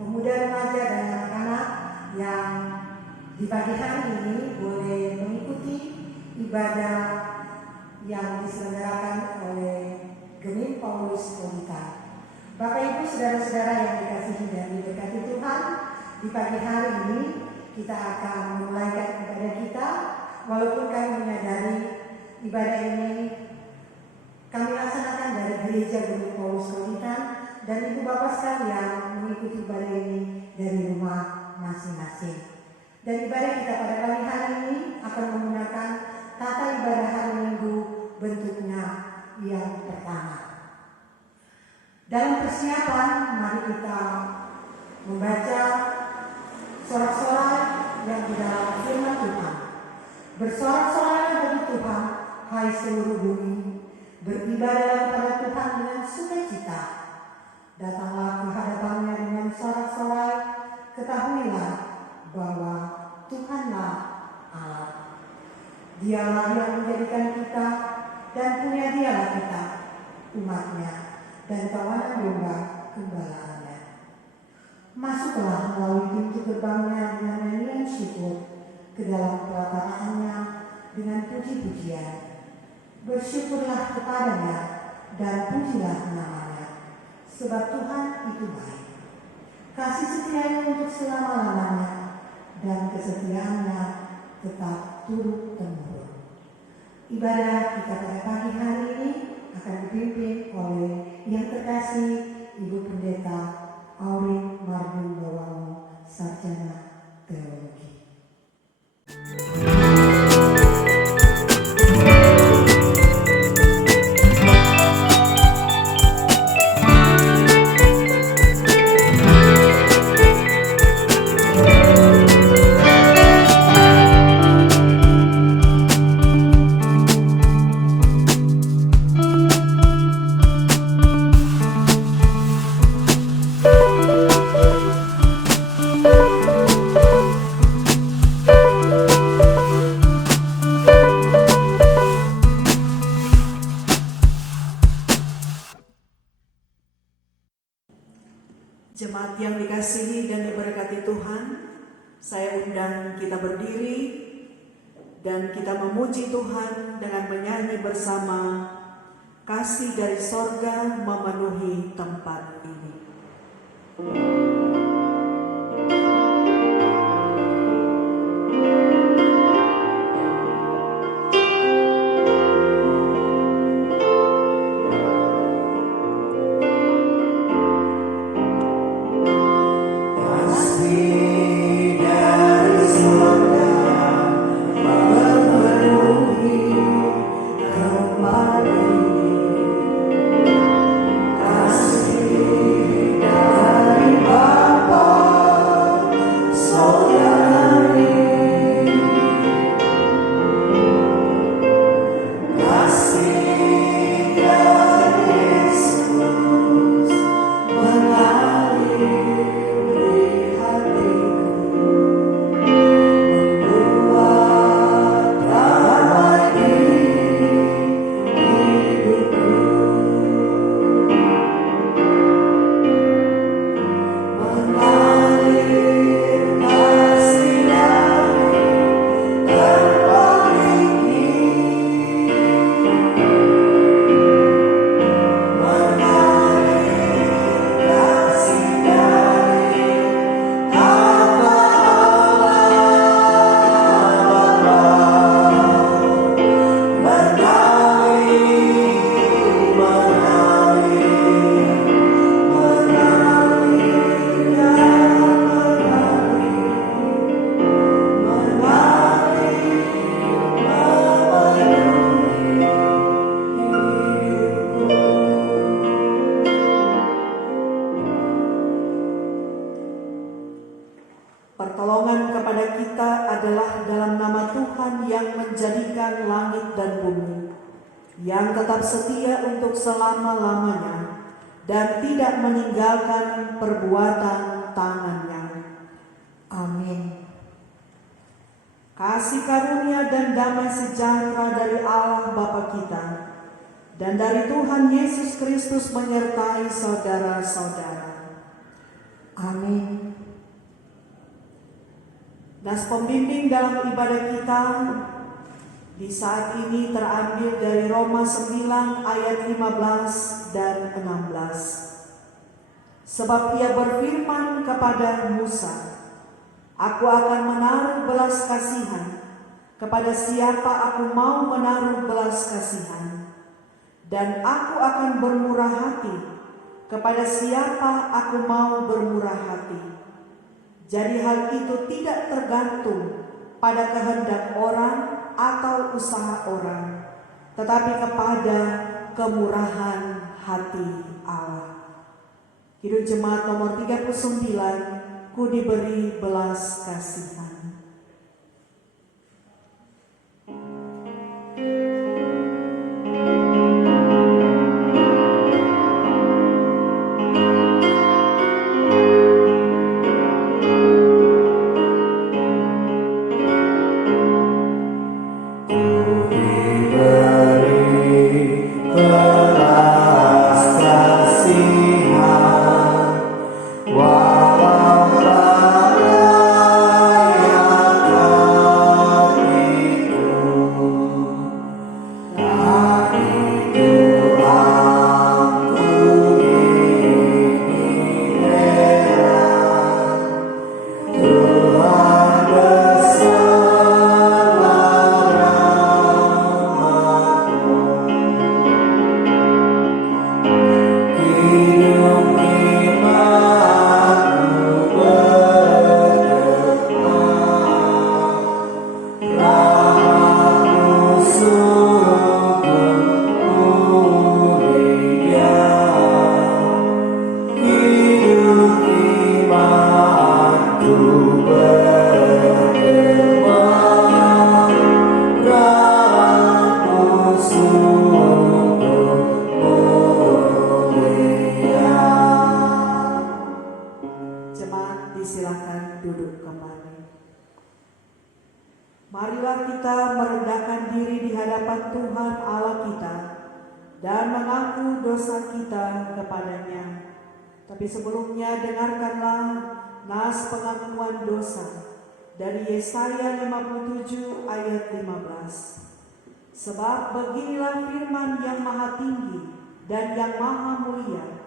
pemuda, remaja, dan anak-anak yang di pagi hari ini boleh mengikuti ibadah yang diselenggarakan oleh Gemim Paulus Kolita. Bapak Ibu, saudara-saudara yang dikasihi dan diberkati Tuhan, di pagi hari ini kita akan memulaikan ibadah kita, walaupun kami menyadari ibadah ini kami laksanakan dari gereja Gemim Paulus Kolita, dan Ibu Bapak sekalian mengikuti ibadah ini dari rumah masing-masing. Dan ibadah kita pada pagi hari ini akan menggunakan tata ibadah hari Minggu bentuknya yang pertama. Dalam persiapan, mari kita membaca sorak-sorai yang di dalam firman Tuhan. Bersorak-sorai bagi Tuhan, hai seluruh bumi, beribadah kepada Tuhan dengan sukacita. Datanglah ke hadapannya dengan sorak-sorai, ketahuilah bahwa Tuhanlah Allah. Dialah yang menjadikan kita, dan punya Dialah kita, umatnya, dan kawanan domba gembalaannya. Masuklah melalui pintu gerbangnya dengan nyanyian syukur, ke dalam pelataraannya dengan puji-pujian. Bersyukurlah kepadanya dan pujilah namanya, sebab Tuhan itu baik. Kasih setianya untuk selama-lamanya, dan kesetiaannya tetap turut-temurun. Ibadah kita pada pagi hari ini akan dipimpin oleh yang terkasih Ibu Pendeta Aurin Mardun Bawango, Sarjana Teologi. Jemaat yang dikasihi dan diberkati Tuhan, saya undang kita berdiri dan kita memuji Tuhan dengan menyanyi bersama Kasih dari Sorga Memenuhi Tempat Ini. Pertolongan kepada kita adalah dalam nama Tuhan yang menjadikan langit dan bumi, yang tetap setia untuk selama-lamanya dan tidak meninggalkan perbuatan tangannya. Amin. Kasih karunia dan damai sejahtera dari Allah Bapa kita dan dari Tuhan Yesus Kristus menyertai saudara-saudara. Amin. Nas pembimbing dalam ibadah kita di saat ini terambil dari Roma 9 ayat 15 dan 16. Sebab ia berfirman kepada Musa, "Aku akan menaruh belas kasihan kepada siapa aku mau menaruh belas kasihan, dan aku akan bermurah hati kepada siapa aku mau bermurah hati." Jadi hal itu tidak tergantung pada kehendak orang atau usaha orang, tetapi kepada kemurahan hati Allah. Hidup Jemaat nomor 39, ku diberi belas kasihan. Silakan duduk kembali. Marilah kita merendahkan diri di hadapan Tuhan Allah kita dan mengaku dosa kita kepadanya. Tapi sebelumnya dengarkanlah nas pengakuan dosa dari Yesaya 57 ayat 15. Sebab beginilah firman yang maha tinggi dan yang maha mulia,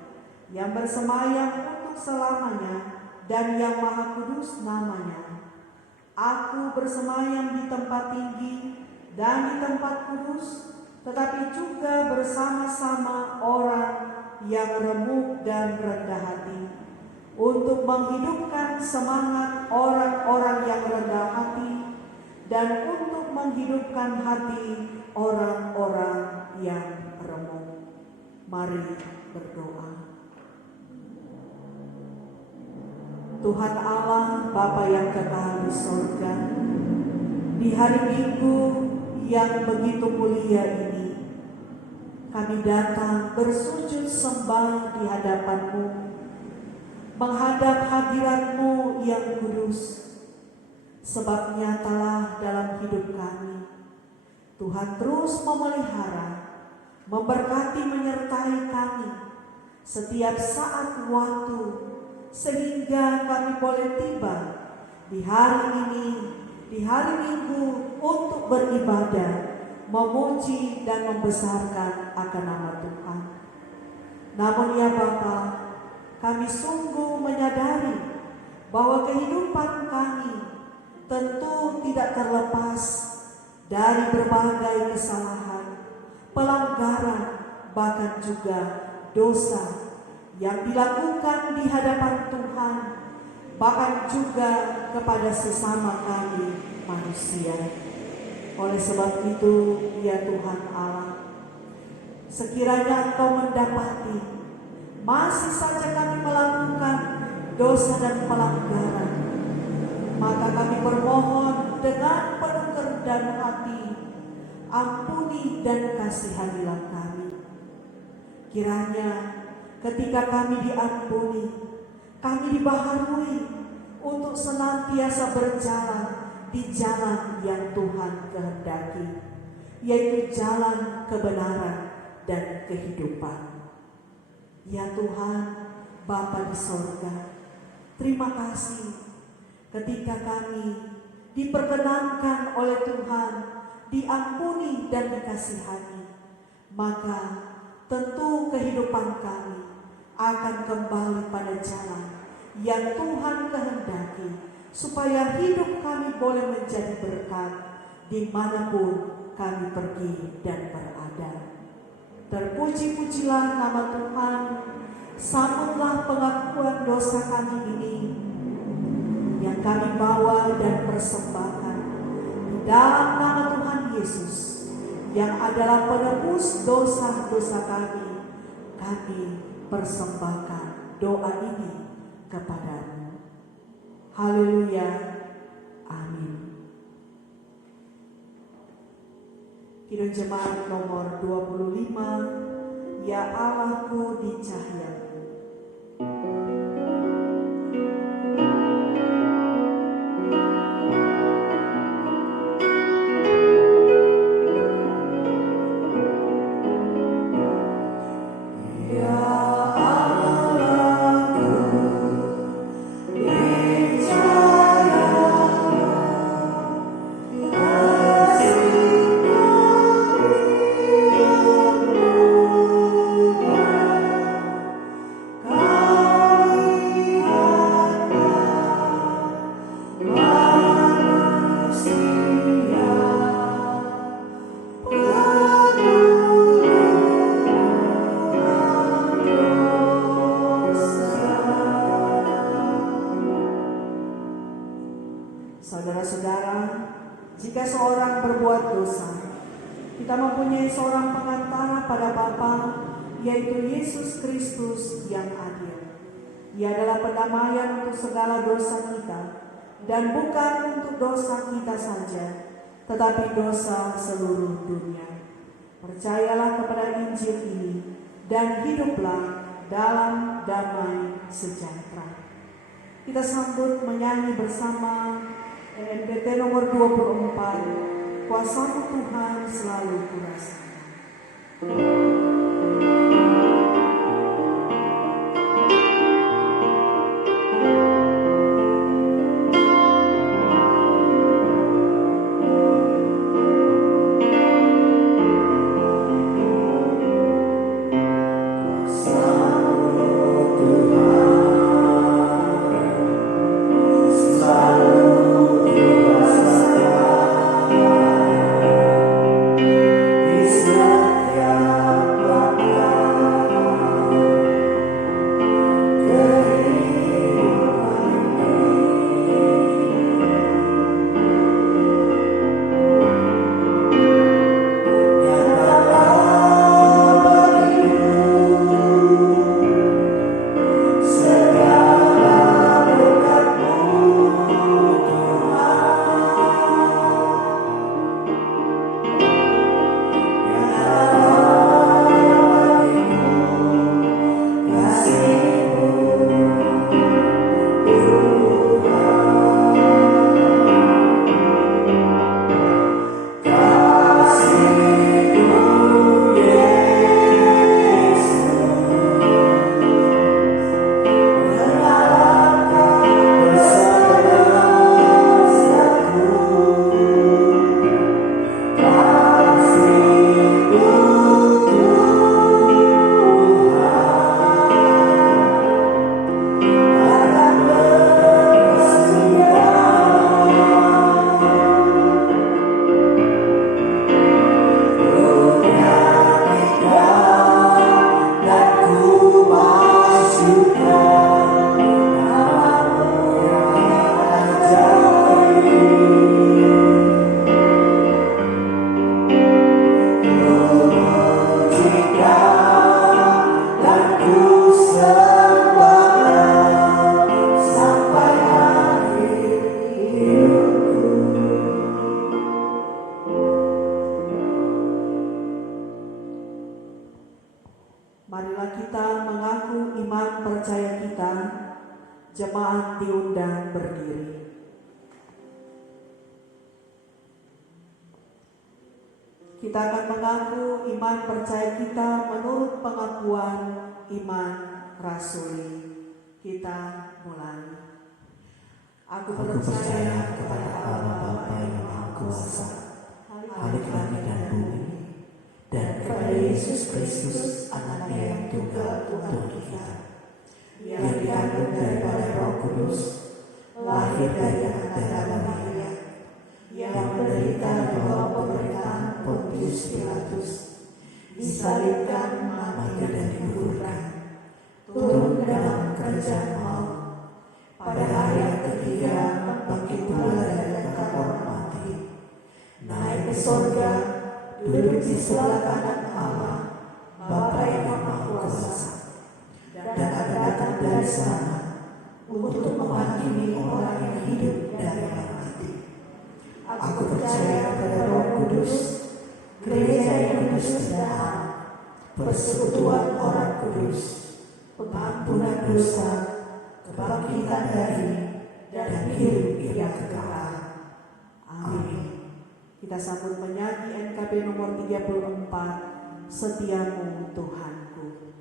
yang bersemayam untuk selamanya dan yang maha kudus namanya. Aku bersemayam di tempat tinggi dan di tempat kudus, tetapi juga bersama-sama orang yang remuk dan rendah hati, untuk menghidupkan semangat orang-orang yang rendah hati dan untuk menghidupkan hati orang-orang yang remuk. Mari berdoa. Tuhan Allah, Bapa yang kekal di surga, di hari Minggu yang begitu mulia ini, kami datang bersujud sembah di hadapan-Mu, menghadap hadirat-Mu yang kudus. Sebab nyatalah dalam hidup kami, Tuhan terus memelihara, memberkati, menyertai kami setiap saat waktu, sehingga kami boleh tiba di hari ini, di hari Minggu untuk beribadah, memuji dan membesarkan akan nama Tuhan. Namun ya Bapa, kami sungguh menyadari bahwa kehidupan kami tentu tidak terlepas dari berbagai kesalahan, pelanggaran, bahkan juga dosa yang dilakukan di hadapan Tuhan, bahkan juga kepada sesama kami manusia. Oleh sebab itu, ya Tuhan Allah, sekiranya Engkau mendapati masih saja kami melakukan dosa dan pelanggaran, maka kami bermohon dengan penuh kerendahan hati, ampuni dan kasihanilah kami. Kiranya ketika kami diampuni, kami dibaharui untuk senantiasa berjalan di jalan yang Tuhan kehendaki, yaitu jalan kebenaran dan kehidupan. Ya Tuhan, Bapa di sorga, terima kasih ketika kami diperkenankan oleh Tuhan, diampuni dan dikasihani, maka tentu kehidupan kami akan kembali pada jalan yang Tuhan kehendaki, supaya hidup kami boleh menjadi berkat dimanapun kami pergi dan berada. Terpuji-pujilah nama Tuhan. Sambutlah pengakuan dosa kami ini yang kami bawa dan persembahkan di dalam nama Tuhan Yesus yang adalah penebus dosa-dosa kami. Kami persembahkan doa ini kepadamu. Haleluya. Amin. Kidung Jemaat nomor 25, Ya Allahku di Cahayamu. Saudara-saudara, jika seorang berbuat dosa, kita mempunyai seorang pengantara pada Bapa, yaitu Yesus Kristus yang adil. Ia adalah pendamaian untuk segala dosa kita, dan bukan untuk dosa kita saja, tetapi dosa seluruh dunia. Percayalah kepada Injil ini, dan hiduplah dalam damai sejahtera. Kita sambut menyanyi bersama NNPT nomor 24, Kuasa-Mu Tuhan selalu kurasakan. Marilah kita mengaku iman percaya kita. Jemaat diundang berdiri. Kita akan mengaku iman percaya kita menurut pengakuan iman rasuli. Kita mulai. Aku Aku percaya kepada Allah Bapa yang Maha Kuasa, Khalik langit dan bumi, dan kepada Yesus Kristus, Anaknya yang tunggal Tuhan kita, yang dikandung daripada Roh Kudus, lahir dari anak darah Maria, yang menderita di bawah pemerintahan Pontius Pilatus, disalibkan, mati dan dikuburkan, turun ke dalam kerajaan maut, pada hari yang ketiga bangkit pula dari antara orang mati, naik ke surga, duduk di sebelah kanan Allah, Bapa yang Maha Kuasa, dan akan datang dari sana untuk menghakimi orang yang hidup dan yang mati. Aku percaya kepada Roh Kudus, gereja yang kudus dan persekutuan orang kudus, pengampunan dosa, kebangkitan dari dan hidup yang kekal. Amin. Kita sambut menyanyi NKB nomor 34, Setiamu Tuhanku.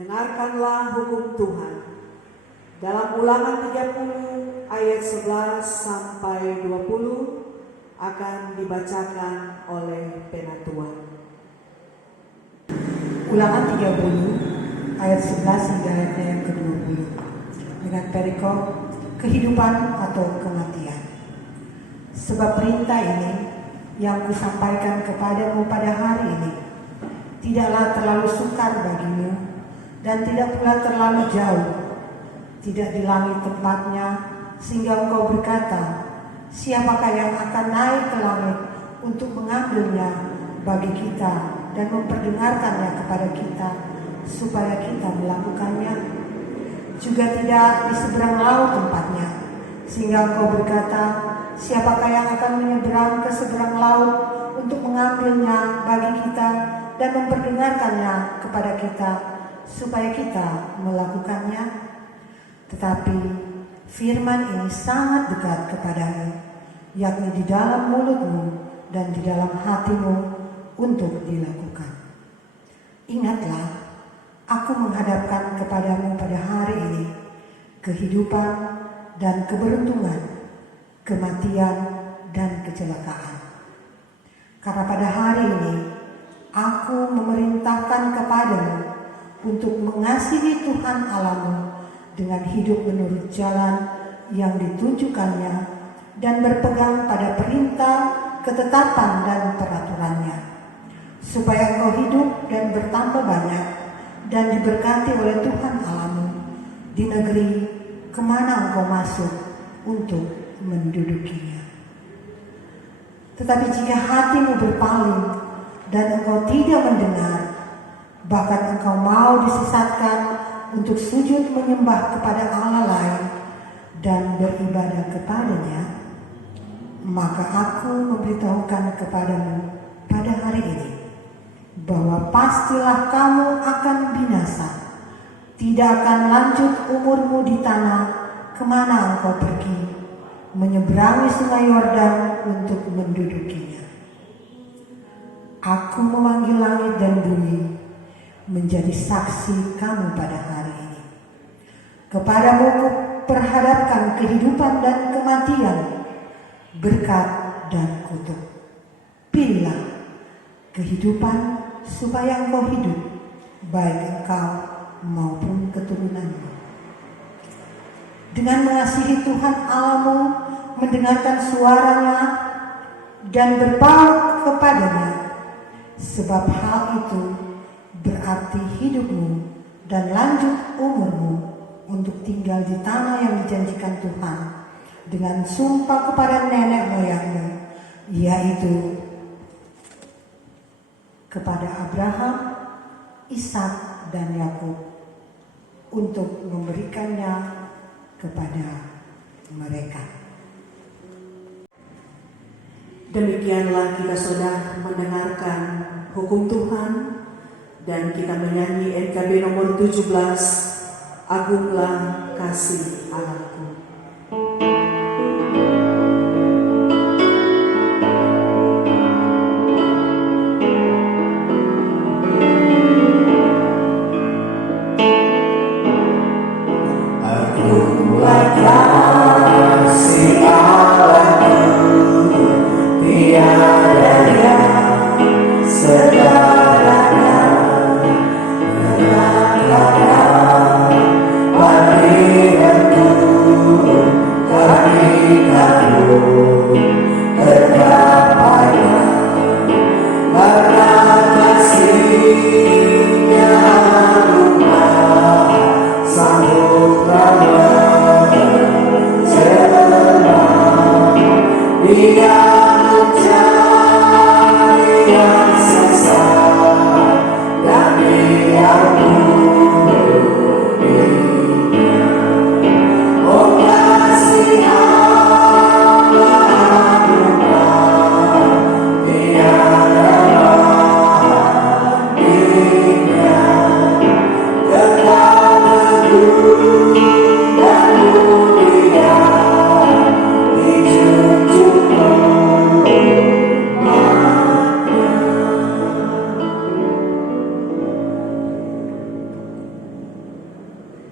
Dengarkanlah hukum Tuhan. Dalam Ulangan 30 ayat 11 sampai 20 akan dibacakan oleh Penatua. Ulangan 30 ayat 11 hingga ayatnya yang ke-20 dengan perikop kehidupan atau kematian. Sebab perintah ini yang kusampaikan kepadamu pada hari ini tidaklah terlalu sukar bagimu dan tidak pula terlalu jauh, tidak di langit tempatnya, sehingga engkau berkata, siapakah yang akan naik ke langit untuk mengambilnya bagi kita dan memperdengarkannya kepada kita, supaya kita melakukannya. Juga tidak di seberang laut tempatnya, sehingga engkau berkata, siapakah yang akan menyeberang ke seberang laut untuk mengambilnya bagi kita dan memperdengarkannya kepada kita, supaya kita melakukannya. Tetapi firman ini sangat dekat kepadamu, yakni di dalam mulutmu dan di dalam hatimu untuk dilakukan. Ingatlah, aku menghadapkan kepadamu pada hari ini kehidupan dan keberuntungan, kematian dan kecelakaan. Karena pada hari ini aku memerintahkan kepadamu untuk mengasihi Tuhan Allahmu dengan hidup menurut jalan yang ditunjukkannya dan berpegang pada perintah, ketetapan dan peraturannya, supaya engkau hidup dan bertambah banyak dan diberkati oleh Tuhan Allahmu di negeri kemana engkau masuk untuk mendudukinya. Tetapi jika hatimu berpaling dan engkau tidak mendengar, bahkan engkau mau disesatkan untuk sujud menyembah kepada Allah lain dan beribadah kepadanya, maka aku memberitahukan kepadamu pada hari ini bahwa pastilah kamu akan binasa. Tidak akan lanjut umurmu di tanah kemana engkau pergi, menyeberangi sungai Yordan untuk mendudukinya. Aku memanggil langit dan bumi menjadi saksi kamu pada hari ini. Kepadamu kuperhadapkan kehidupan dan kematian, berkat dan kutuk. Pilihlah kehidupan supaya engkau hidup, baik engkau maupun keturunanmu. Dengan mengasihi Tuhan Allahmu, mendengarkan suaranya dan berpaut kepadanya, sebab hal itu berarti hidupmu dan lanjut umurmu untuk tinggal di tanah yang dijanjikan Tuhan dengan sumpah kepada nenek moyangmu, yaitu kepada Abraham, Ishak, dan Yakub, untuk memberikannya kepada mereka. Demikianlah kita sudah mendengarkan hukum Tuhan dan kita menyanyi NKB nomor 17, Agunglah Kasih Allahku.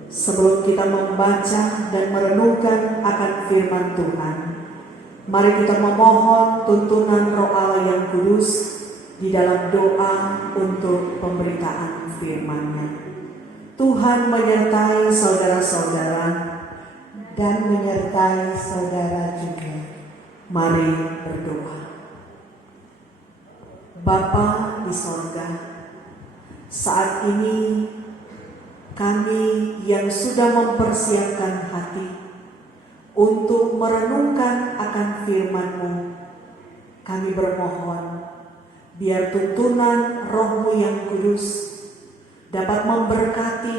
Sebelum kita membaca dan merenungkan akan firman Tuhan, mari kita memohon tuntunan Roh Allah yang kudus di dalam doa untuk pemberitaan firman-Nya. Tuhan menyertai saudara-saudara Dan menyertai saudara juga. Mari berdoa. Bapa di sorga, saat ini kami yang sudah mempersiapkan hati untuk merenungkan akan firman-Mu, kami bermohon biar tuntunan Roh-Mu yang kudus dapat memberkati,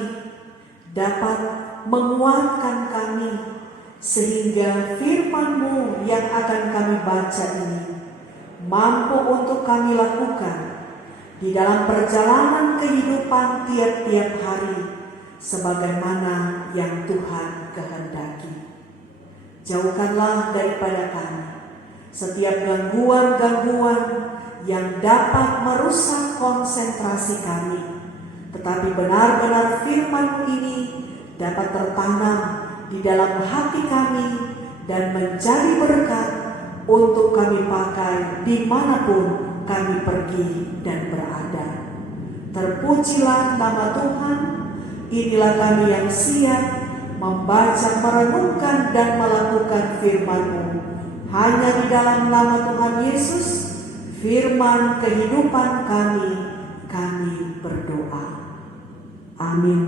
dapat menguatkan kami, sehingga firman-Mu yang akan kami baca ini mampu untuk kami lakukan di dalam perjalanan kehidupan tiap-tiap hari, sebagaimana yang Tuhan kehendaki. Jauhkanlah daripada kami setiap gangguan-gangguan yang dapat merusak konsentrasi kami, tetapi benar-benar firman ini dapat tertanam di dalam hati kami dan menjadi berkat untuk kami pakai dimanapun kami pergi dan berada. Terpujilah nama Tuhan. Inilah kami yang siap membaca, merenungkan, dan melakukan firman-Mu. Hanya di dalam nama Tuhan Yesus, firman kehidupan kami berdoa. Amin.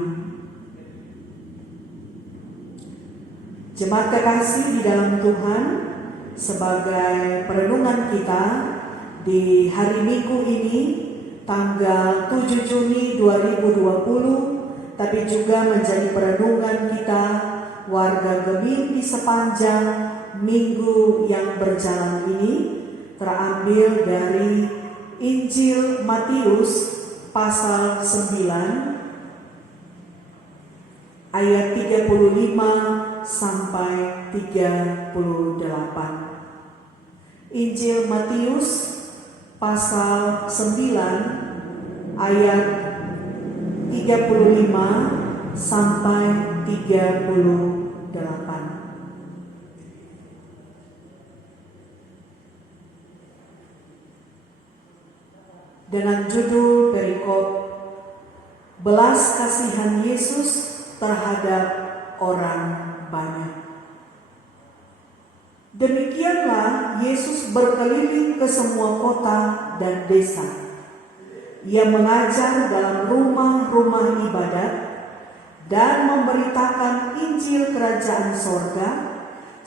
Jemaat kekasih di dalam Tuhan, sebagai perenungan kita di hari Minggu ini, tanggal 7 Juni 2020, tapi juga menjadi perenungan kita warga Gemim di sepanjang minggu yang berjalan ini, terambil dari Injil Matius pasal 9 ayat 35 sampai 38. Injil Matius pasal 9 ayat 35 sampai 38. Dengan judul perikop belas kasihan Yesus terhadap orang banyak. Demikianlah Yesus berkeliling ke semua kota dan desa. Ia mengajar dalam rumah-rumah ibadat dan memberitakan Injil Kerajaan Sorga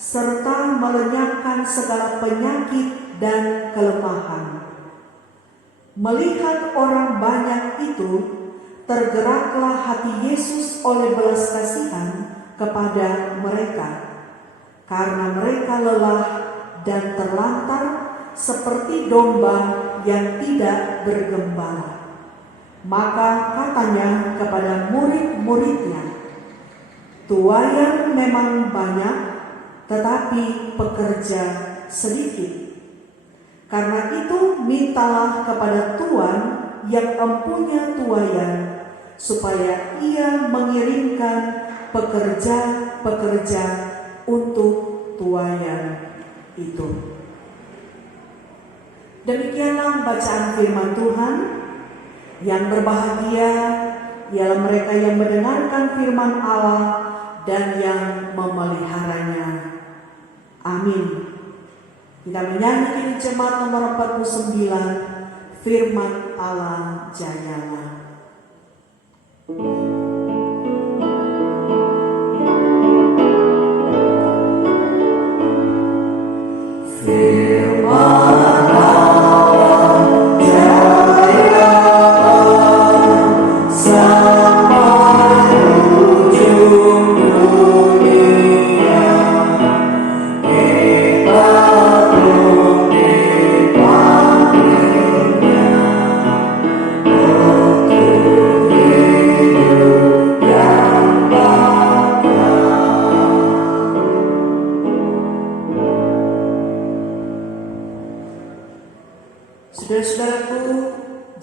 serta melenyapkan segala penyakit dan kelemahan. Melihat orang banyak itu, tergeraklah hati Yesus oleh belas kasihan kepada mereka, karena mereka lelah dan terlantar seperti domba yang tidak bergembala. Maka katanya kepada murid-muridnya, "Tuayan memang banyak, tetapi pekerja sedikit. Karena itu mintalah kepada Tuhan yang empunya tuayan, supaya ia mengirimkan pekerja-pekerja untuk tuayan itu." Demikianlah bacaan firman Tuhan. Yang berbahagia ialah mereka yang mendengarkan firman Allah dan yang memeliharanya. Amin. Kita menyanyi kini jemaat nomor 49, firman Allah jayalah. Saudara-saudaraku,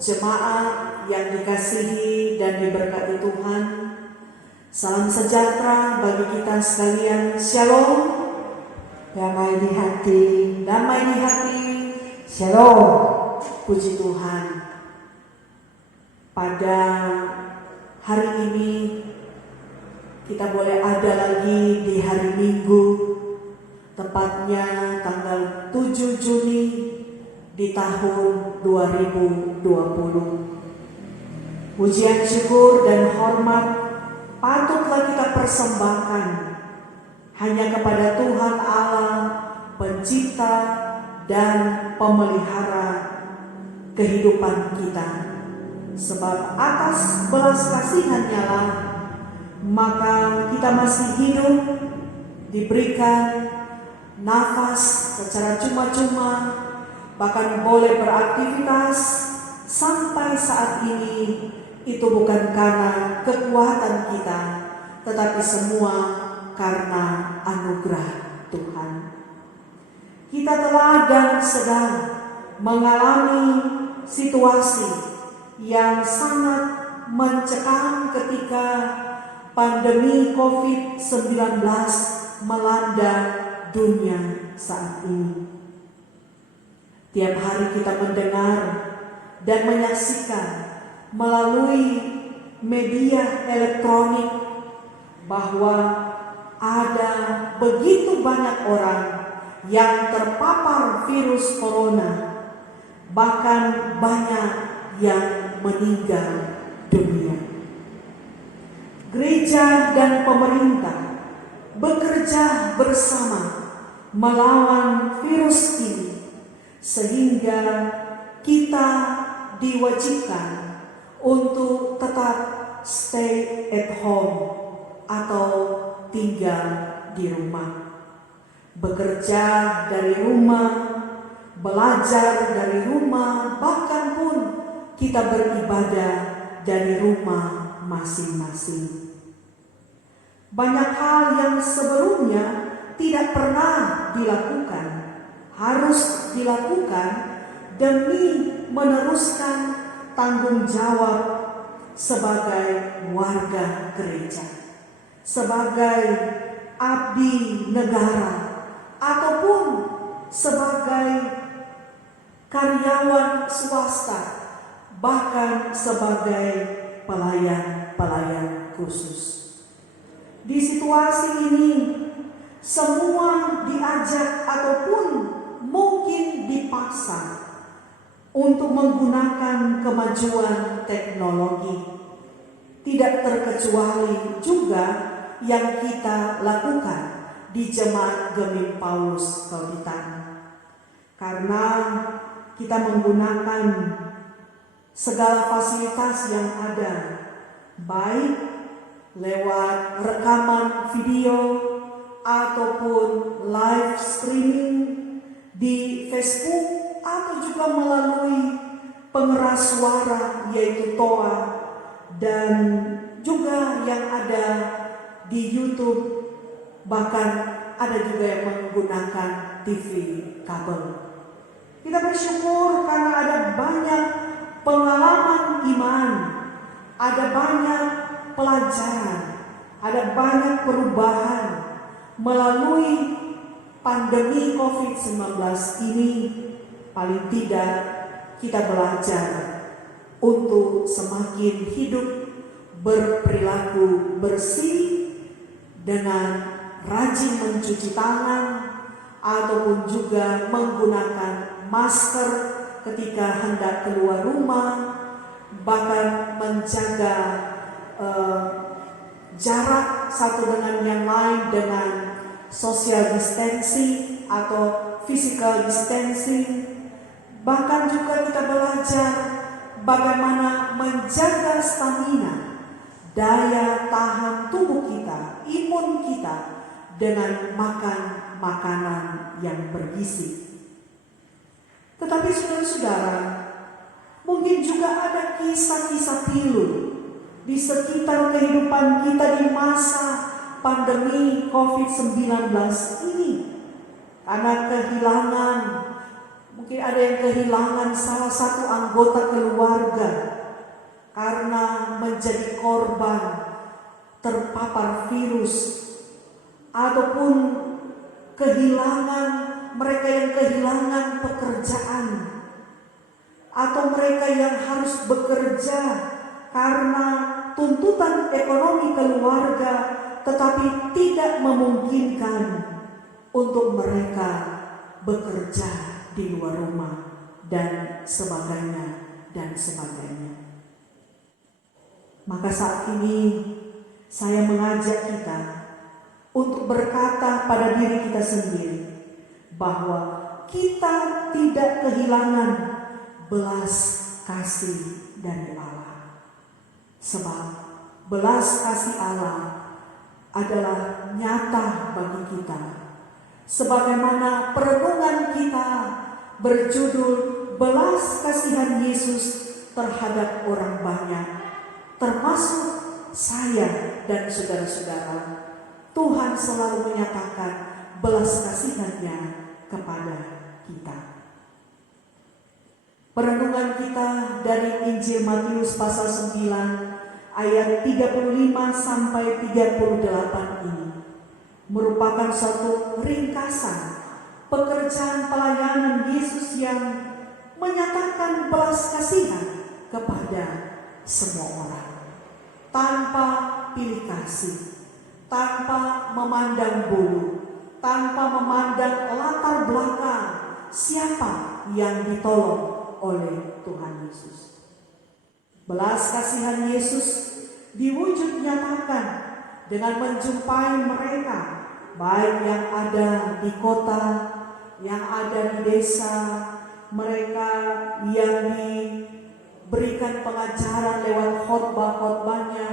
jemaat yang dikasihi dan diberkati Tuhan, salam sejahtera bagi kita sekalian. Shalom. Damai di hati. Damai di hati. Shalom. Puji Tuhan. Pada hari ini kita boleh ada lagi di hari Minggu, tepatnya tanggal 7 Juni di tahun 2020. Pujian syukur dan hormat patutlah kita persembahkan hanya kepada Tuhan Allah, pencipta dan pemelihara kehidupan kita. Sebab atas belas kasihan-Nya lah maka kita masih hidup, diberikan nafas secara cuma-cuma, bahkan boleh beraktivitas sampai saat ini. Itu bukan karena kekuatan kita, tetapi semua karena anugerah Tuhan. Kita telah dan sedang mengalami situasi yang sangat mencekam ketika pandemi COVID-19 melanda dunia saat ini. Tiap hari kita mendengar dan menyaksikan melalui media elektronik bahwa ada begitu banyak orang yang terpapar virus corona, bahkan banyak yang meninggal dunia. Gereja dan pemerintah bekerja bersama melawan virus ini, sehingga kita diwajibkan untuk tetap stay at home atau tinggal di rumah. Bekerja dari rumah, belajar dari rumah, bahkan pun kita beribadah dari rumah masing-masing. Banyak hal yang sebelumnya tidak pernah dilakukan, harus dilakukan demi meneruskan tanggung jawab sebagai warga gereja, sebagai abdi negara, ataupun sebagai karyawan swasta, bahkan sebagai pelayan-pelayan khusus. Di situasi ini, semua diajak ataupun mungkin dipaksa untuk menggunakan kemajuan teknologi. Tidak terkecuali juga yang kita lakukan di Jemaat Gemim Paulus Kauditan. Karena kita menggunakan segala fasilitas yang ada, baik lewat rekaman video ataupun live streaming di Facebook, atau juga melalui pengeras suara yaitu TOA, dan juga yang ada di YouTube, bahkan ada juga yang menggunakan TV kabel. Kita bersyukur karena ada banyak pengalaman iman, ada banyak pelajaran, ada banyak perubahan melalui pandemi COVID-19 ini. Paling tidak kita belajar untuk semakin hidup berperilaku bersih dengan rajin mencuci tangan ataupun juga menggunakan masker ketika hendak keluar rumah, bahkan menjaga jarak satu dengan yang lain dengan social distancing atau physical distancing. Bahkan juga kita belajar bagaimana menjaga stamina, daya tahan tubuh kita, imun kita, dengan makan makanan yang bergizi. Tetapi saudara-saudara, mungkin juga ada kisah-kisah pilu di sekitar kehidupan kita di masa pandemi COVID-19 ini. Karena kehilangan, mungkin ada yang kehilangan salah satu anggota keluarga karena menjadi korban terpapar virus, ataupun kehilangan mereka yang kehilangan pekerjaan, atau mereka yang harus bekerja karena tuntutan ekonomi keluarga tetapi tidak memungkinkan untuk mereka bekerja di luar rumah dan sebagainya dan sebagainya. Maka saat ini saya mengajak kita untuk berkata pada diri kita sendiri bahwa kita tidak kehilangan belas kasih dari Allah. Sebab belas kasih Allah adalah nyata bagi kita. Sebagaimana perenungan kita berjudul belas kasihan Yesus terhadap orang banyak, termasuk saya dan saudara-saudara, Tuhan selalu menyatakan belas kasihan-Nya kepada kita. Perenungan kita dari Injil Matius pasal 9 ayat 35 sampai 38 ini merupakan suatu ringkasan pekerjaan pelayanan Yesus yang menyatakan belas kasihan kepada semua orang tanpa pilih kasih, tanpa memandang bulu, tanpa memandang latar belakang siapa yang ditolong oleh Tuhan Yesus. Belas kasihan Yesus diwujud nyatakan dengan menjumpai mereka, baik yang ada di kota, yang ada di desa, mereka yang diberikan pengajaran lewat khotbah-khotbahnya,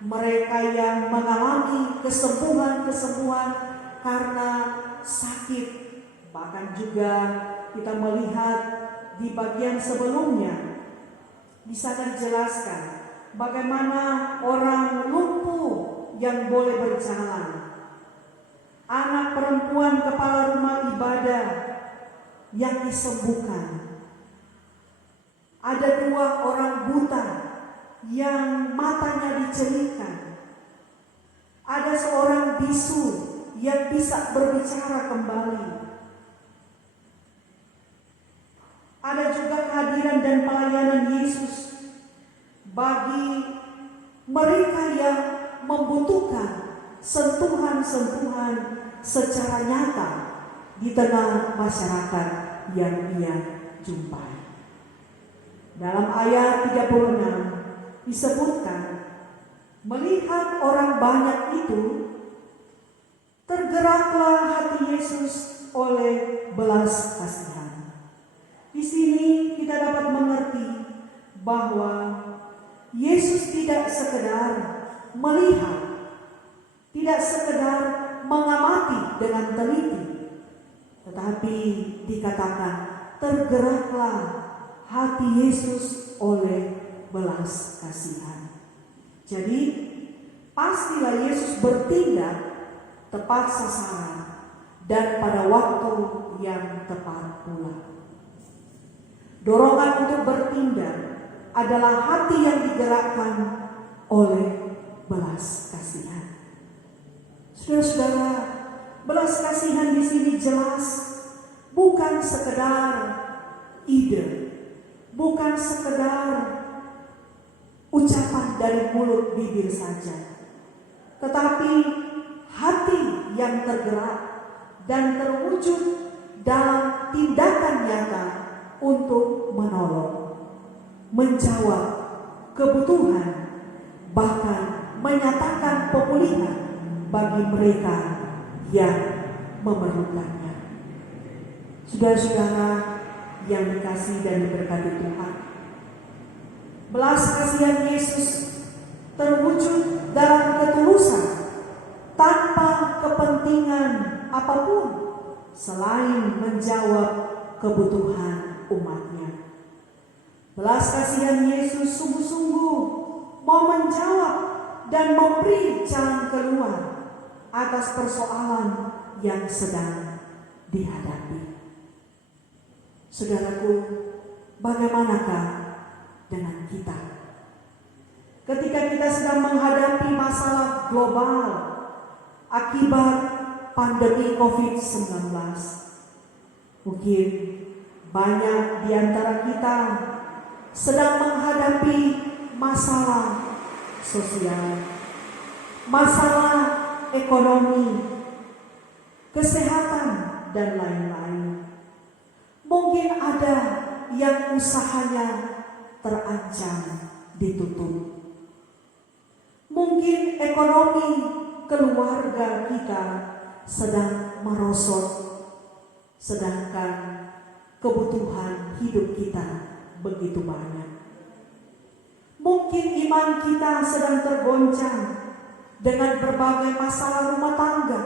mereka yang mengalami kesembuhan-kesembuhan karena sakit, bahkan juga kita melihat di bagian sebelumnya, di sana dijelaskan bagaimana orang lumpuh yang boleh berjalan, anak perempuan kepala rumah ibadah yang disembuhkan, ada 2 orang buta yang matanya dicelupkan, ada seorang bisu yang bisa berbicara kembali, ada juga kehadiran dan pelayanan Yesus bagi mereka yang membutuhkan sentuhan-sentuhan secara nyata di tengah masyarakat yang ia jumpai. Dalam ayat 36 disebutkan, melihat orang banyak itu, tergeraklah hati Yesus oleh belas kasihan. Di sini kita dapat mengerti bahwa Yesus tidak sekedar melihat, tidak sekedar mengamati dengan teliti, tetapi dikatakan tergeraklah hati Yesus oleh belas kasihan. Jadi pastilah Yesus bertindak tepat sasaran dan pada waktu yang tepat pula. Dorongan untuk bertindak adalah hati yang digerakkan oleh belas kasihan. Saudara-saudara, belas kasihan di sini jelas bukan sekedar ide, bukan sekedar ucapan dari mulut bibir saja, tetapi hati yang tergerak dan terwujud dalam tindakan nyata untuk menolong, menjawab kebutuhan, bahkan menyatakan pemulihan bagi mereka yang memerlukannya. Saudara-saudara yang dikasihi dan diberkati Tuhan, belas kasihan Yesus terwujud dalam ketulusan tanpa kepentingan apapun selain menjawab kebutuhan umatnya. Belas kasihan Yesus sungguh-sungguh mau menjawab dan memberi jalan keluar atas persoalan yang sedang dihadapi. Saudaraku, bagaimanakah dengan kita? Ketika kita sedang menghadapi masalah global akibat pandemi COVID-19, mungkin banyak di antara kita sedang menghadapi masalah sosial, masalah ekonomi, kesehatan, dan lain-lain. Mungkin ada yang usahanya terancam ditutup. Mungkin ekonomi keluarga kita sedang merosot, sedangkan kebutuhan hidup kita begitu banyak. Mungkin iman kita sedang tergoncang dengan berbagai masalah rumah tangga,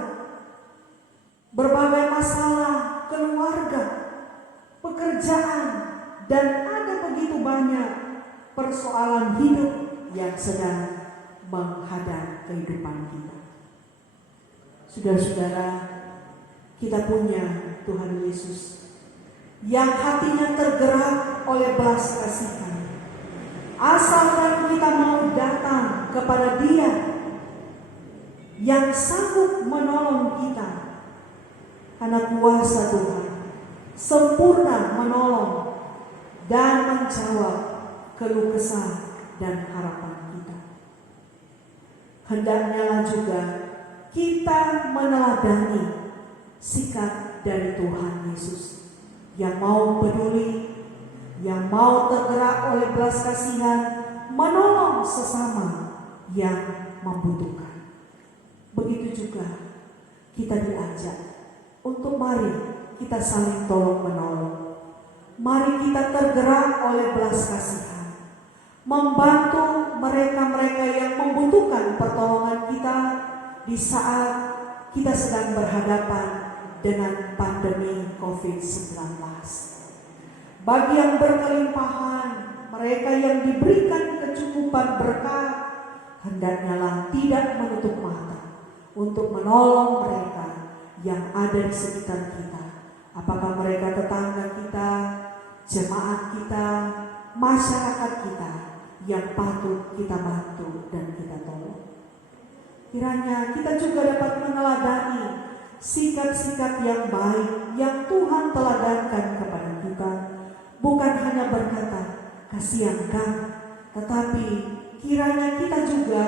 berbagai masalah keluarga, pekerjaan, dan ada begitu banyak persoalan hidup yang sedang menghadang kehidupan kita. Saudara-saudara, kita punya Tuhan Yesus yang hatinya tergerak oleh belas kasihan. Asalkan kita mau datang kepada Dia yang sanggup menolong kita, karena kuasa Tuhan sempurna menolong dan menjawab keluh kesah dan harapan kita. Hendaknya juga kita meneladani sikap dari Tuhan Yesus yang mau peduli, yang mau tergerak oleh belas kasihan, menolong sesama yang membutuhkan. Begitu juga kita diajak untuk mari kita saling tolong menolong. Mari kita tergerak oleh belas kasihan, membantu mereka-mereka yang membutuhkan pertolongan kita di saat kita sedang berhadapan dengan pandemi COVID-19. Bagi yang berkelimpahan, mereka yang diberikan kecukupan berkat, hendaknyalah tidak menutup mata untuk menolong mereka yang ada di sekitar kita. Apakah mereka tetangga kita, jemaat kita, masyarakat kita yang patut kita bantu dan kita tolong. Kiranya kita juga dapat meneladani sikap-sikap yang baik yang Tuhan teladankan kepada kita. Bukan hanya berkata, kasihan kan, tetapi kiranya kita juga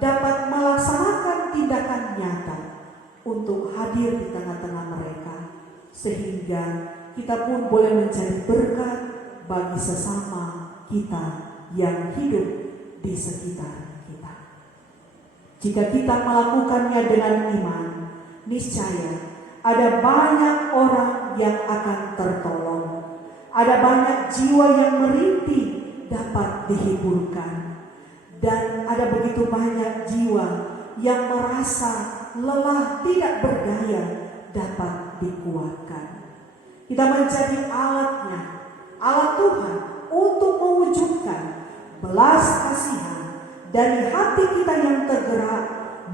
dapat melaksanakan tindakan nyata untuk hadir di tengah-tengah mereka, sehingga kita pun boleh menjadi berkat bagi sesama kita yang hidup di sekitar kita. Jika kita melakukannya dengan iman, niscaya ada banyak orang yang akan tertolong. Ada banyak jiwa yang merintih dapat dihiburkan. Dan ada begitu banyak jiwa yang merasa lelah tidak berdaya dapat dikuatkan. Kita menjadi alatnya, alat Tuhan untuk mewujudkan belas kasihan dari hati kita yang tergerak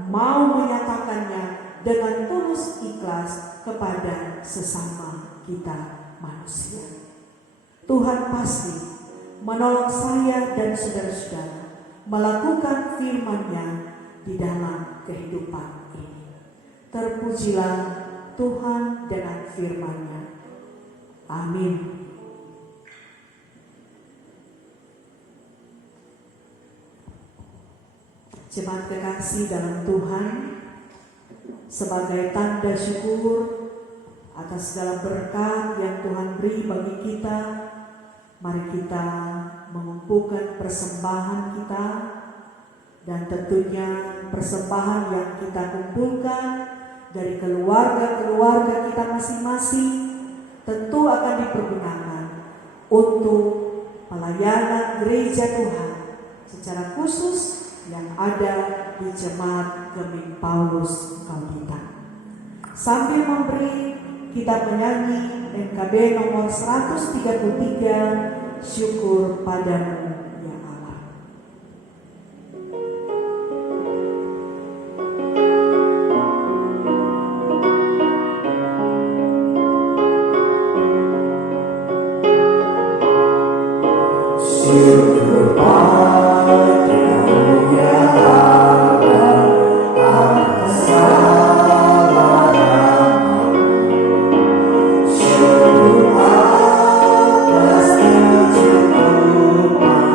mau menyatakannya dengan tulus ikhlas kepada sesama kita manusia. Tuhan pasti menolong saya dan saudara-saudara melakukan firman-Nya di dalam kehidupan ini. Terpujilah Tuhan dengan firman-Nya. Amin. Jemaat kekasih dalam Tuhan, sebagai tanda syukur atas segala berkat yang Tuhan beri bagi kita, mari kita mengumpulkan persembahan kita, dan tentunya persembahan yang kita kumpulkan dari keluarga-keluarga kita masing-masing tentu akan dipergunakan untuk pelayanan gereja Tuhan secara khusus yang ada di Jemaat Gemim Paulus Kaudita. Sambil memberi, kita menyanyi NKB nomor 133, Syukur Padamu ya Allah. Syukur padamu ya Allah, atas segala syukur atas kecukupan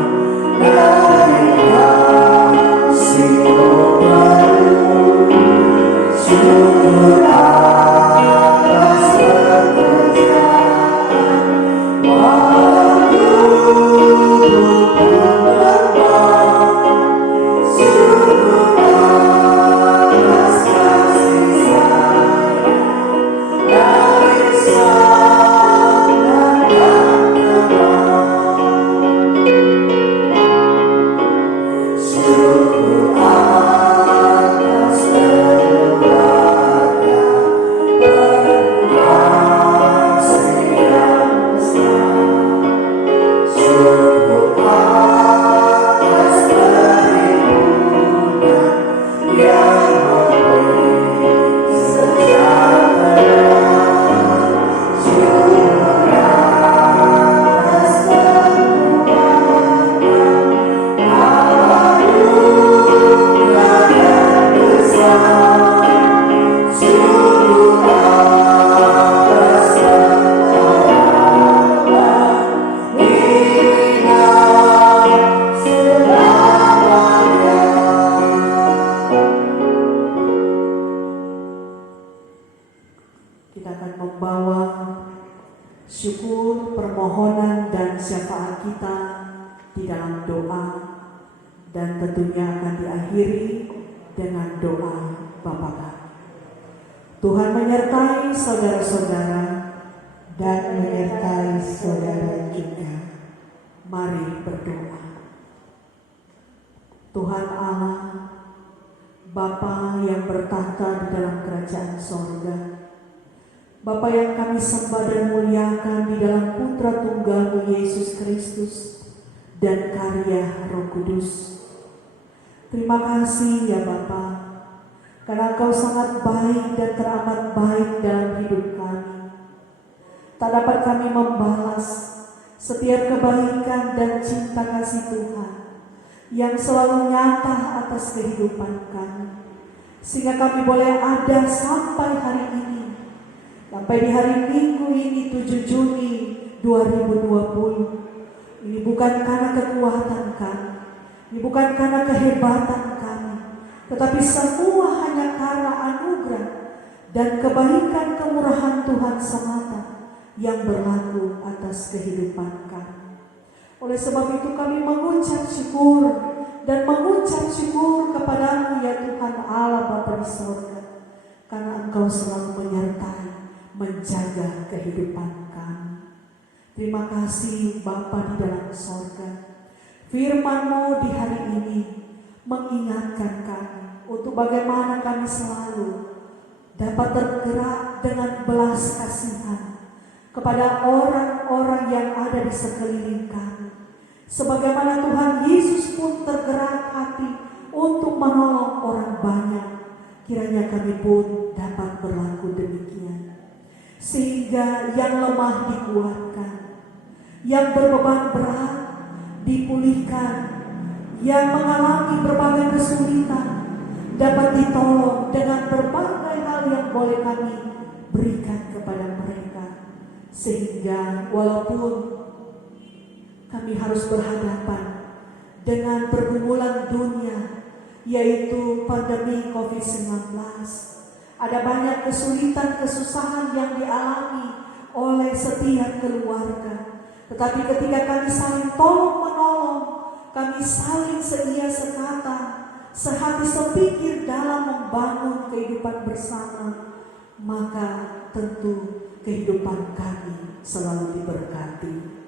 dari kasih-Mu baru. Syukur atas pekerjaan waktu Kita akan membawa syukur, permohonan, dan syafaat kita di dalam doa, dan tentunya akan diakhiri dengan doa Bapa Kami. Tuhan menyertai saudara-saudara dan menyertai saudara juga. Mari berdoa. Tuhan Allah, Bapa yang bertahta di dalam kerajaan sorga, Bapa yang kami sembah dan muliakan di dalam Putra Tunggal-Mu Yesus Kristus dan karya Roh Kudus. Terima kasih ya Bapa, karena Engkau sangat baik dan teramat baik dalam hidup kami. Tak dapat kami membalas setiap kebaikan dan cinta kasih Tuhan yang selalu nyata atas kehidupan kami, sehingga kami boleh ada sampai hari ini, sampai di hari Minggu ini 7 Juni 2020. Ini bukan karena kekuatan kami, ini bukan karena kehebatan kami, tetapi semua hanya karena anugerah dan kebaikan kemurahan Tuhan semata yang berlaku atas kehidupan kami. Oleh sebab itu kami mengucap syukur dan mengucap syukur kepadamu ya Tuhan Allah Bapa di sorga, karena Engkau selalu menyertai, menjaga kehidupan kami. Terima kasih Bapa di dalam sorga. Firman-Mu di hari ini mengingatkan kami untuk bagaimana kami selalu dapat tergerak dengan belas kasihan kepada orang-orang yang ada di sekeliling kami. Sebagaimana Tuhan Yesus pun tergerak hati untuk menolong orang banyak, kiranya kami pun dapat berlaku demikian. Sehingga yang lemah dikuatkan, yang berbeban berat dipulihkan, yang mengalami berbagai kesulitan dapat ditolong dengan berbagai hal yang boleh kami berikan kepada mereka. Sehingga walaupun kami harus berhadapan dengan pergumulan dunia, yaitu pandemi COVID-19, ada banyak kesulitan, kesusahan yang dialami oleh setiap keluarga. Tetapi ketika kami saling tolong-menolong, kami saling seia sekata, sehati sepikir dalam membangun kehidupan bersama, maka tentu kehidupan kami selalu diberkati.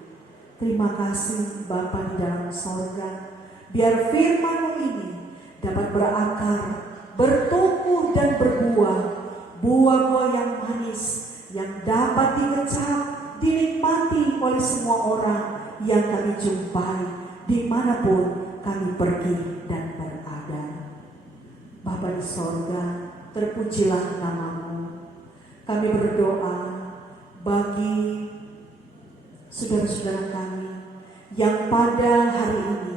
Terima kasih Bapa di dalam sorga. Biar firman-Mu ini dapat berakar, bertumbuh dan berbuah, buah-buah yang manis yang dapat dikecap, dinikmati oleh semua orang yang kami jumpai dimanapun kami pergi dan berada. Bapa di sorga, terpujilah nama-Mu. Kami berdoa bagi saudara-saudara kami yang pada hari ini,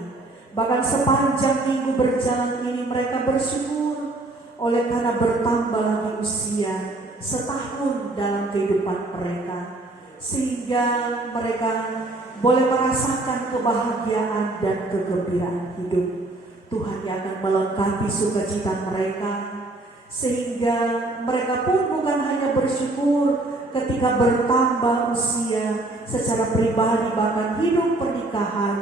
bahkan sepanjang minggu berjalan ini, mereka bersyukur oleh karena bertambah lagi usia setahun dalam kehidupan mereka, sehingga mereka boleh merasakan kebahagiaan dan kegembiraan hidup. Tuhan yang akan melengkapi sukacita mereka, sehingga mereka pun bukan hanya bersyukur ketika bertambah usia secara pribadi bahkan hidup pernikahan,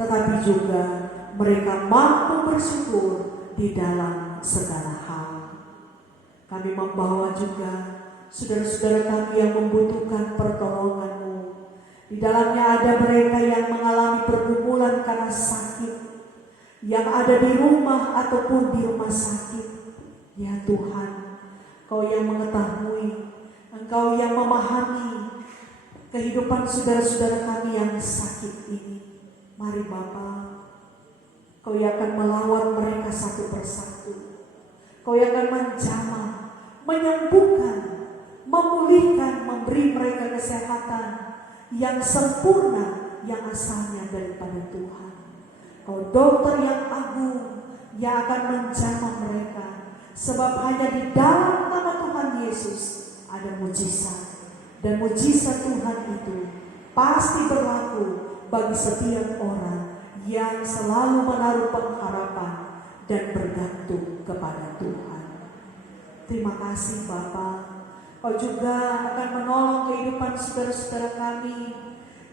tetapi juga mereka mampu bersyukur di dalam segala hal. Kami membawa juga saudara-saudara kami yang membutuhkan pertolongan-Mu. Di dalamnya ada mereka yang mengalami pergumulan karena sakit, yang ada di rumah ataupun di rumah sakit. Ya Tuhan, Kau yang mengetahui, Engkau yang memahami kehidupan saudara-saudara kami yang sakit ini. Mari Bapa, Kau yang akan melawat mereka satu persatu. Kau yang akan menjamah, menyembuhkan, memulihkan, memberi mereka kesehatan yang sempurna yang asalnya daripada Tuhan. Kau dokter yang agung yang akan menjamah mereka, sebab hanya di dalam nama Tuhan Yesus ada mujizat, dan mujizat Tuhan itu pasti berlaku bagi setiap orang yang selalu menaruh pengharapan dan bergantung kepada Tuhan. Terima kasih Bapa, Kau juga akan menolong kehidupan saudara-saudara kami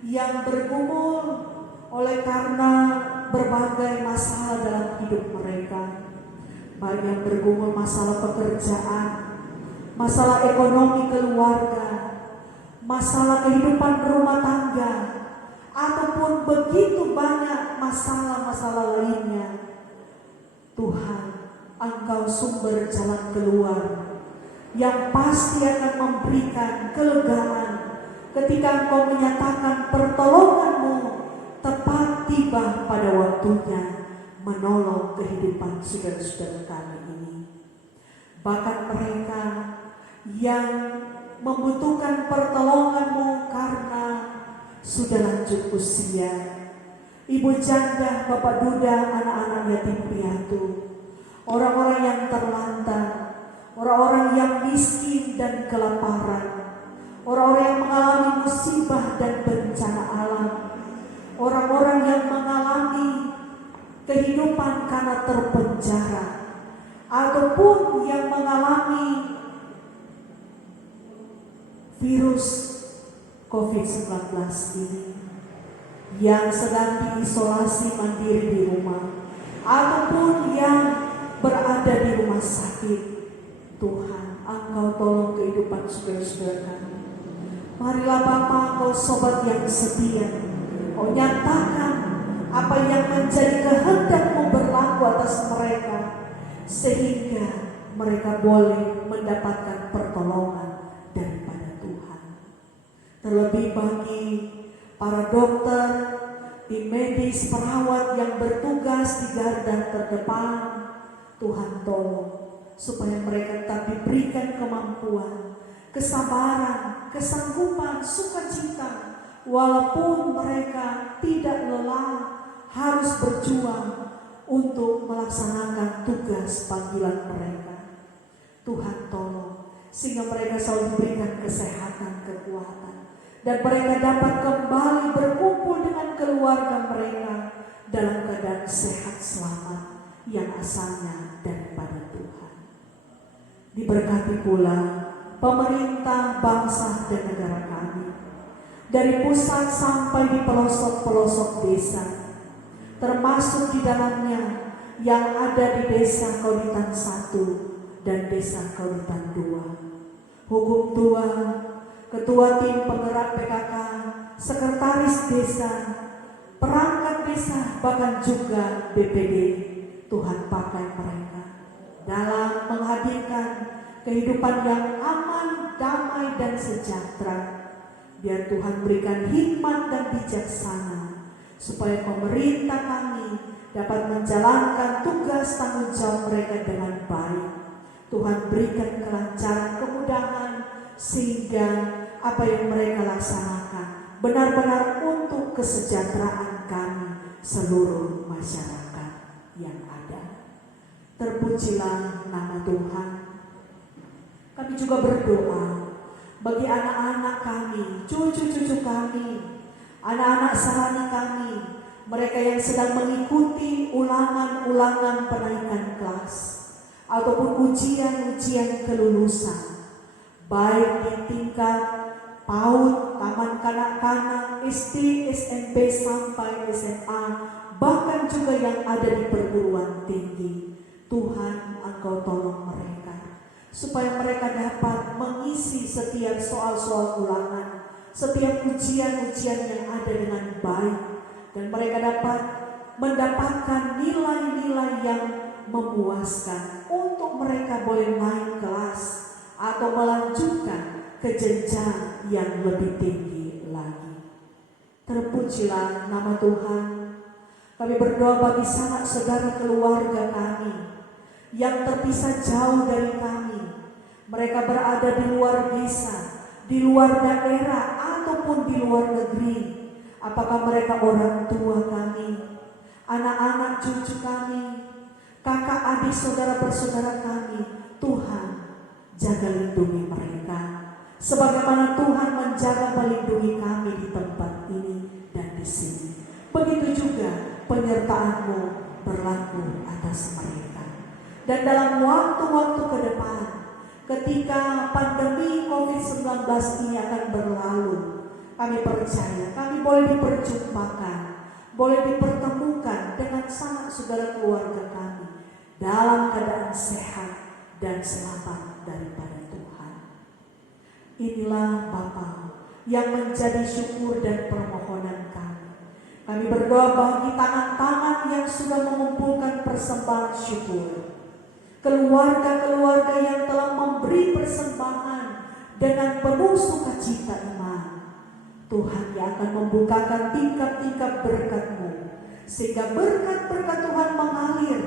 yang bergumul oleh karena berbagai masalah dalam hidup mereka, baik yang bergumul masalah pekerjaan, masalah ekonomi keluarga, masalah kehidupan berumah tangga, ataupun begitu banyak masalah-masalah lainnya. Tuhan, Engkau sumber jalan keluar yang pasti akan memberikan kelegaan ketika Engkau menyatakan pertolongan-Mu tepat tiba pada waktunya menolong kehidupan saudara-saudara kami ini. Bahkan mereka yang membutuhkan pertolongan-Mu karena sudah lanjut usia, ibu janda, bapak duda, anak-anak yatim piatu, orang-orang yang terlantar, orang-orang yang miskin dan kelaparan, orang-orang yang mengalami musibah dan bencana alam, orang-orang yang mengalami kehidupan karena terpenjara, ataupun yang mengalami virus COVID-19 ini, yang sedang diisolasi mandiri di rumah, ataupun yang berada di rumah sakit. Tuhan, Engkau tolong kehidupan saudara-saudara kami. Marilah Bapa, Engkau sobat yang setia, Kau nyatakan apa yang menjadi kehendak-Mu berlaku atas mereka, sehingga mereka boleh mendapatkan pertolongan daripada Tuhan. Terlebih bagi para dokter, tim medis, perawat yang bertugas di garda terdepan, Tuhan tolong supaya mereka tetap diberikan kemampuan, kesabaran, kesanggupan, sukacita, walaupun mereka tidak lelah, harus berjuang untuk melaksanakan tugas panggilan mereka. Tuhan tolong sehingga mereka selalu diberikan kesehatan, kekuatan, dan mereka dapat kembali berkumpul dengan keluarga mereka dalam keadaan sehat selamat yang asalnya daripada Tuhan. Diberkati pula pemerintah, bangsa, dan negara kami, dari pusat sampai di pelosok-pelosok desa, termasuk di dalamnya yang ada di Desa Kauditan 1 dan Desa Kauditan 2. Hukum tua, ketua tim penggerak PKK, sekretaris desa, perangkat desa, bahkan juga BPD, Tuhan pakai mereka dalam menghadirkan kehidupan yang aman, damai, dan sejahtera. Biar Tuhan berikan hikmat dan bijaksana supaya pemerintah kami dapat menjalankan tugas tanggung jawab mereka dengan baik. Tuhan berikan kelancaran, kemudahan, sehingga apa yang mereka laksanakan benar-benar untuk kesejahteraan kami seluruh masyarakat yang ada. Terpujilah nama Tuhan. Kami juga berdoa bagi anak-anak kami, cucu-cucu kami, anak-anak sarana kami, mereka yang sedang mengikuti ulangan-ulangan penaikan kelas ataupun ujian-ujian kelulusan, baik di tingkat PAUD, taman kanak-kanak, SD, SMP sampai SMA, bahkan juga yang ada di perguruan tinggi. Tuhan, Engkau tolong mereka supaya mereka dapat mengisi setiap soal-soal ulangan, setiap ujian-ujian yang ada dengan baik, dan mereka dapat mendapatkan nilai-nilai yang memuaskan untuk mereka boleh naik kelas atau melanjutkan ke jenjang yang lebih tinggi lagi. Terpujilah nama Tuhan. Kami berdoa bagi sanak saudara keluarga kami yang terpisah jauh dari kami. Mereka berada di luar desa, di luar daerah, ataupun di luar negeri. Apakah mereka orang tua kami, anak-anak cucu kami, kakak adik saudara bersaudara kami, Tuhan jaga lindungi mereka sebagaimana Tuhan menjaga melindungi kami di tempat ini dan di sini. Begitu juga penyertaan-Mu berlaku atas mereka. Dan dalam waktu-waktu ke depan, ketika pandemi COVID-19 ini akan berlalu, kami percaya kami boleh diperjumpakan, boleh dipertemukan dengan sanak saudara keluarga kami dalam keadaan sehat dan selamat daripada Tuhan. Inilah Bapa yang menjadi syukur dan permohonan kami. Kami berdoa bagi tangan-tangan yang sudah mengumpulkan persembahan syukur, keluarga-keluarga yang telah memberi persembahan dengan penuh sukacita iman. Tuhan yang akan membukakan tingkap-tingkap berkat-Mu, sehingga berkat-berkat Tuhan mengalir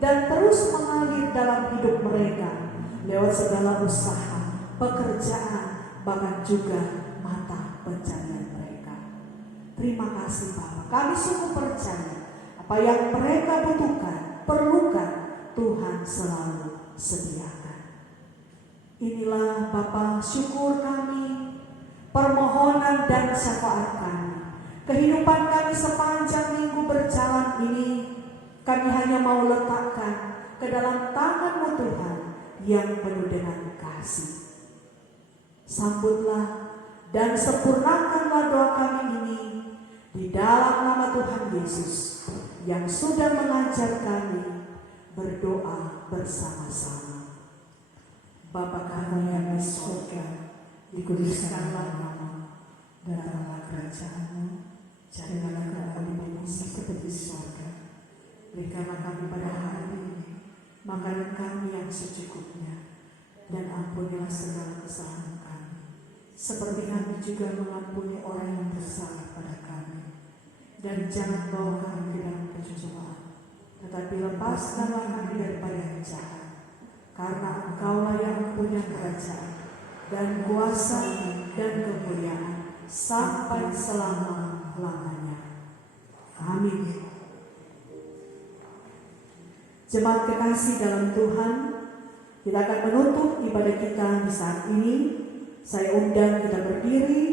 dan terus mengalir dalam hidup mereka lewat segala usaha, pekerjaan, bahkan juga mata pencarian mereka. Terima kasih Bapa, kami sungguh percaya apa yang mereka butuhkan, perlukan, Tuhan selalu sediakan. Inilah Bapa syukur kami, permohonan dan syafaat kami. Kehidupan kami sepanjang minggu berjalan ini, kami hanya mau letakkan ke dalam tangan-Mu Tuhan yang penuh dengan kasih. Sambutlah dan sempurnakanlah doa kami ini di dalam nama Tuhan Yesus yang sudah mengajar kami berdoa bersama-sama. Bapa kami yang di surga, dikuduskanlah nama-Mu, datanglah kerajaan-Mu, jadilah kehendakmu di bumi seperti di surga. Berikanlah kami pada hari ini makanan kami yang secukupnya, dan ampunilah segala kesalahan kami, seperti kami juga mengampuni orang yang bersalah pada kami. Dan jangan bawa kami ke dalam pencobaan, tetapi lepaskanlah kami daripada yang jahat. Karena Engkaulah yang punya kerajaan dan kuasa dan kemuliaan sampai selama-lamanya. Amin. Jemaat kekasih dalam Tuhan, kita akan menutup ibadah kita di saat ini. Saya undang kita berdiri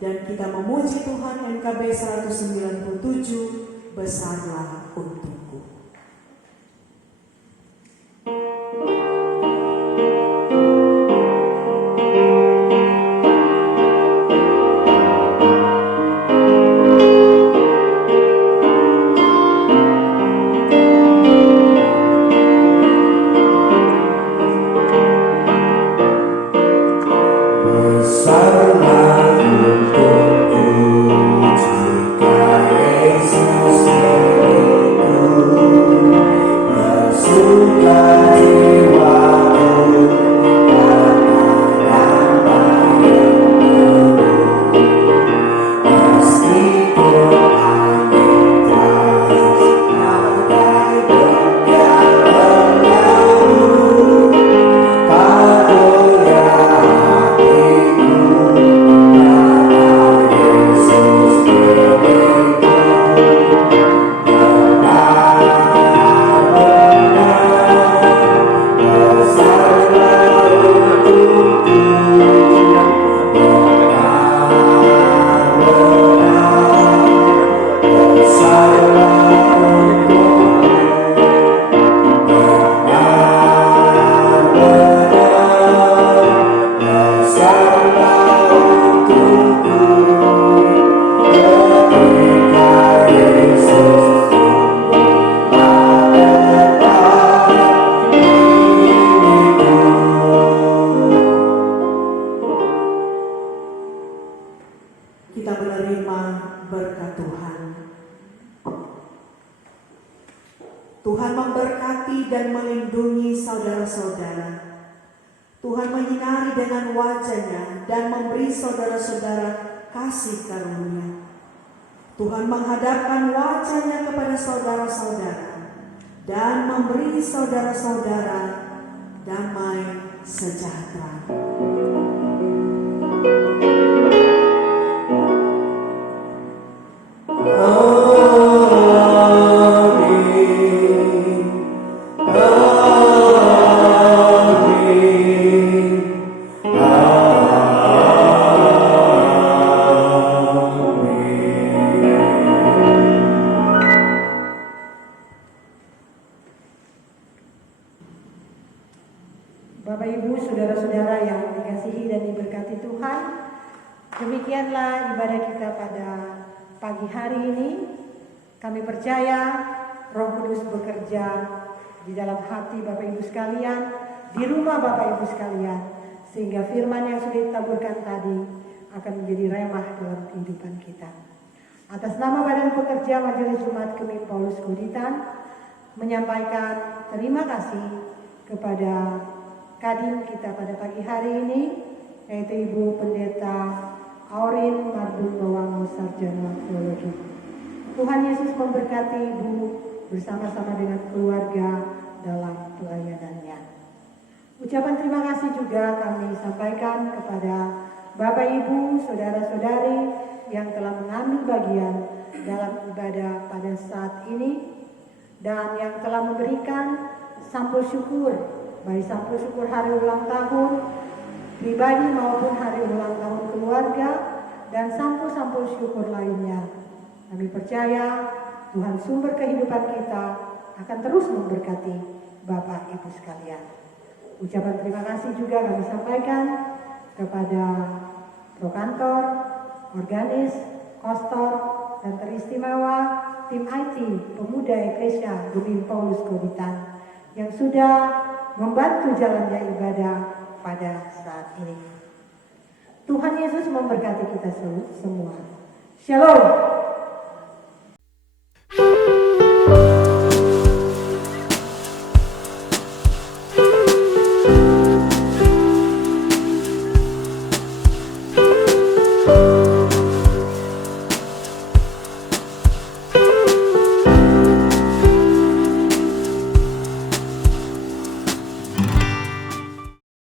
dan kita memuji Tuhan. NKB 197, besarlah untukku. Tuhan memberkati dan melindungi saudara-saudara. Tuhan menyinari dengan wajah-Nya dan memberi saudara-saudara kasih karunia. Tuhan menghadapkan wajah-Nya kepada saudara-saudara dan memberi saudara-saudara damai sejahtera. Bapak Ibu, saudara-saudara yang dikasihi dan diberkati Tuhan, demikianlah ibadah kita pada pagi hari ini. Kami percaya Roh Kudus bekerja di dalam hati Bapak Ibu sekalian, di rumah Bapak Ibu sekalian, sehingga firman yang sudah ditaburkan tadi akan menjadi remah dalam kehidupan kita. Atas nama Badan Pekerja Majelis Jemaat Kemim Paulus Kuditan menyampaikan terima kasih kepada Kadin kita pada pagi hari ini, yaitu Ibu Pendeta Aurin Marbun Bawangu, Sarjana Teologi. Tuhan Yesus memberkati Ibu bersama-sama dengan keluarga dalam pelayanannya. Ucapan terima kasih juga kami sampaikan kepada Bapak Ibu, Saudara-saudari yang telah mengambil bagian dalam ibadah pada saat ini dan yang telah memberikan sampul syukur, baik sampul syukur hari ulang tahun pribadi maupun hari ulang tahun keluarga dan sampul-sampul syukur lainnya. Kami percaya Tuhan sumber kehidupan kita akan terus memberkati Bapak Ibu sekalian. Ucapan terima kasih juga kami sampaikan kepada Prokantor, Organis, Kostor, dan teristimewa tim IT Pemuda Eklesia Gemim Paulus Kobitan yang sudah membantu jalannya ibadah pada saat ini. Tuhan Yesus memberkati kita semua. Shalom.